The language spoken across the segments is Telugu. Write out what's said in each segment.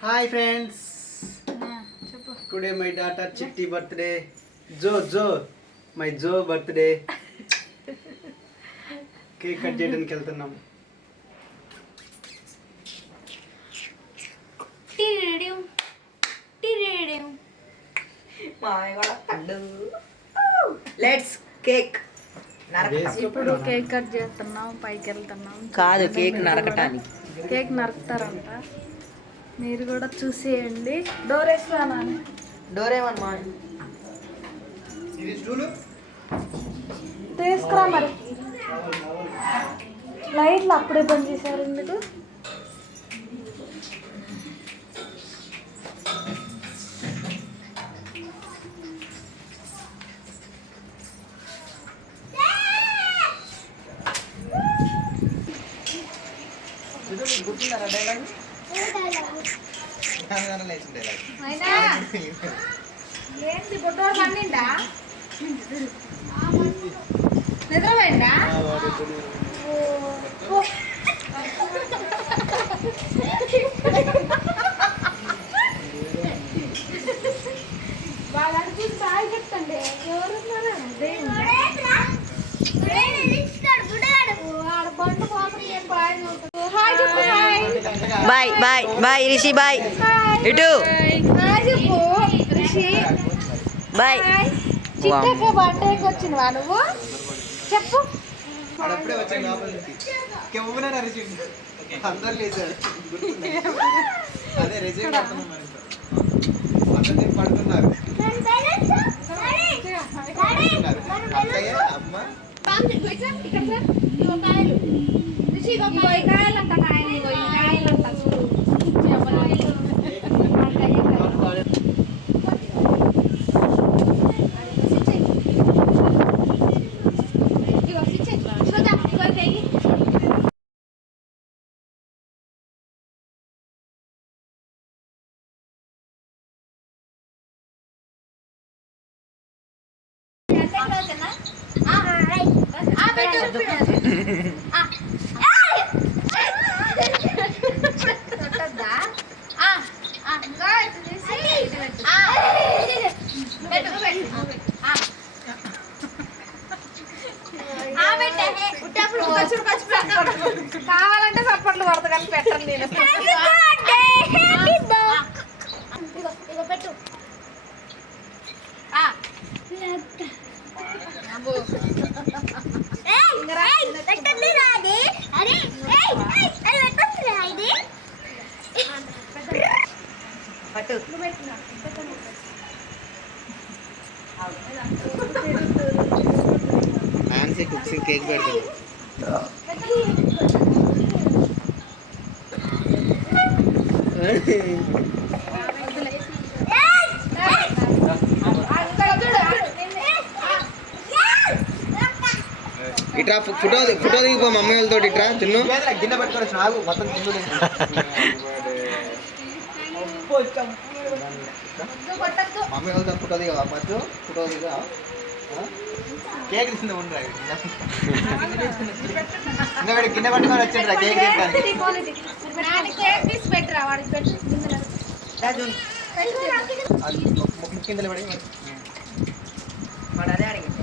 Hi friends today my daughter Chitti birthday Joe Joe my Joe birthday cake cut చేయడానికి వెళ్తున్నాం లెట్స్ కేక్ ఇప్పుడు కేక్ కట్ చేస్తున్నాం పైకి వెళ్తున్నాం. కాదు కేక్ నరకటానికి కేక్ నరుకుతారంట మీరు కూడా చూసేయండి. డోర్ వేస్తానా డోరేమన్ మా తీసుకురా మరి. లైట్లు అప్పుడే బంద్ చేశారు ఎందుకు? అయినా ఏంటి? బొట్టోడు పండిందా నిద్రపోయిందా bye bye bye Rishi bye. ఇటు. హాయ్ చెప్పు రిషి బాయ్ నువ్వు చెప్పు రిజైన్ పడుతున్నాం అందరినీ పడుతున్నారు పడుతున్నారు. అత్తయ్య అమ్మ కావాలంటే చప్పట్లు కొడతా కానీ పెట్టండి నేను. పట్టు. ఆన్సీ కుక్సింగ్ కేక్ పెడతాను ఇట్రా ఫోటో ఫోటో దిగిపో మమ్మీ వాళ్ళతో ఇట్రా చిన్ను గిన్నె పట్టుకొని నాకు మొత్తం తిండు మమ్మీ వాళ్ళతో ఫోటో దిగా ఫస్ట్. ఫోటో దిగా కేక్ తిందా ఉండరా వీడు గిన్నె పట్టుకొని వచ్చాడు కేక్ రాజు ముక్కు కింద పడి. వాడు అదే అడిగింది.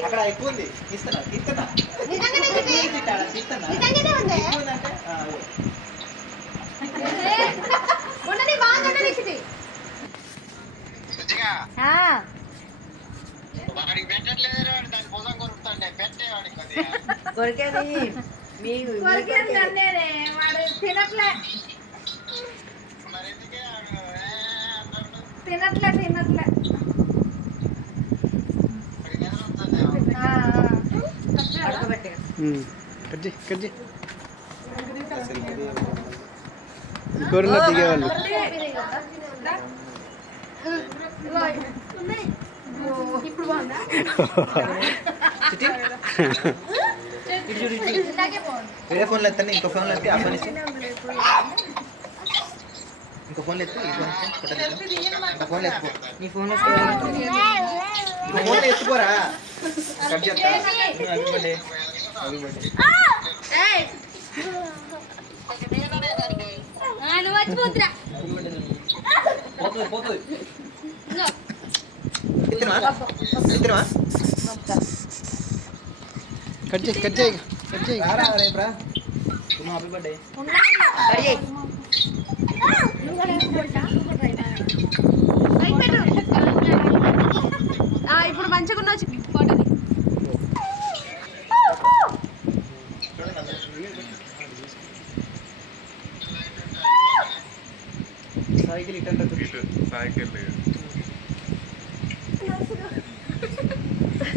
అక్కడ ఎక్కువ ఉంది. తీస్తున్నా తీస్తున్నా. నిజంగానే చిట్టి ఇక్కడ తీస్తున్నా నిజంగానే ఉంది ఎక్కువ ఉందంటే ఆ, అదే. ఉన్నది బాగా ఉండని చిట్టి ఆ, కొరికేది? మీ కొరికేది నన్నేనే, వాడు తినట్లే. తినట్లే తినట్లే. కజ్జి దిగేవాళ్ళు. వేరే ఫోన్లో ఎత్తండి ఇంకో ఫోన్లో ఎత్తి ఆ ఫోన్ ఇంకో ఫోన్లో ఎత్తు ఈ ఫోన్ ఇంకో ఫోన్లో ఎత్తుకో నీ ఫోన్ ఇంకో ఫోన్లో ఎత్తుకోరా కట్ చేస్తా పోతుంది పోతుంది ఎత్తినవా కజ్జి కజ్జి కజ్జి రారా రేపు రా. హ్యాపీ బర్త్డే పైకి పెట్టు. ఆ, ఇప్పుడు మంచిగా ఉన్నావు. ఫోటోది సైకిల్ ఇట్లా జున్ను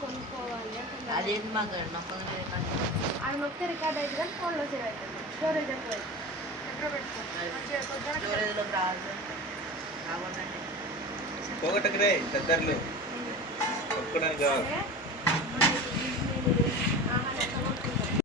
కొనుక్కోవాలి. అదేంటి మాకు నొక్కలు అది నొక్కితే రికార్డ్ కానీ ఫోన్లో సేవ్ అవుతుంది. స్టోరేజ్ ఎక్కువ పోగొట్టకురే ఒక్కడానికి చేస్తే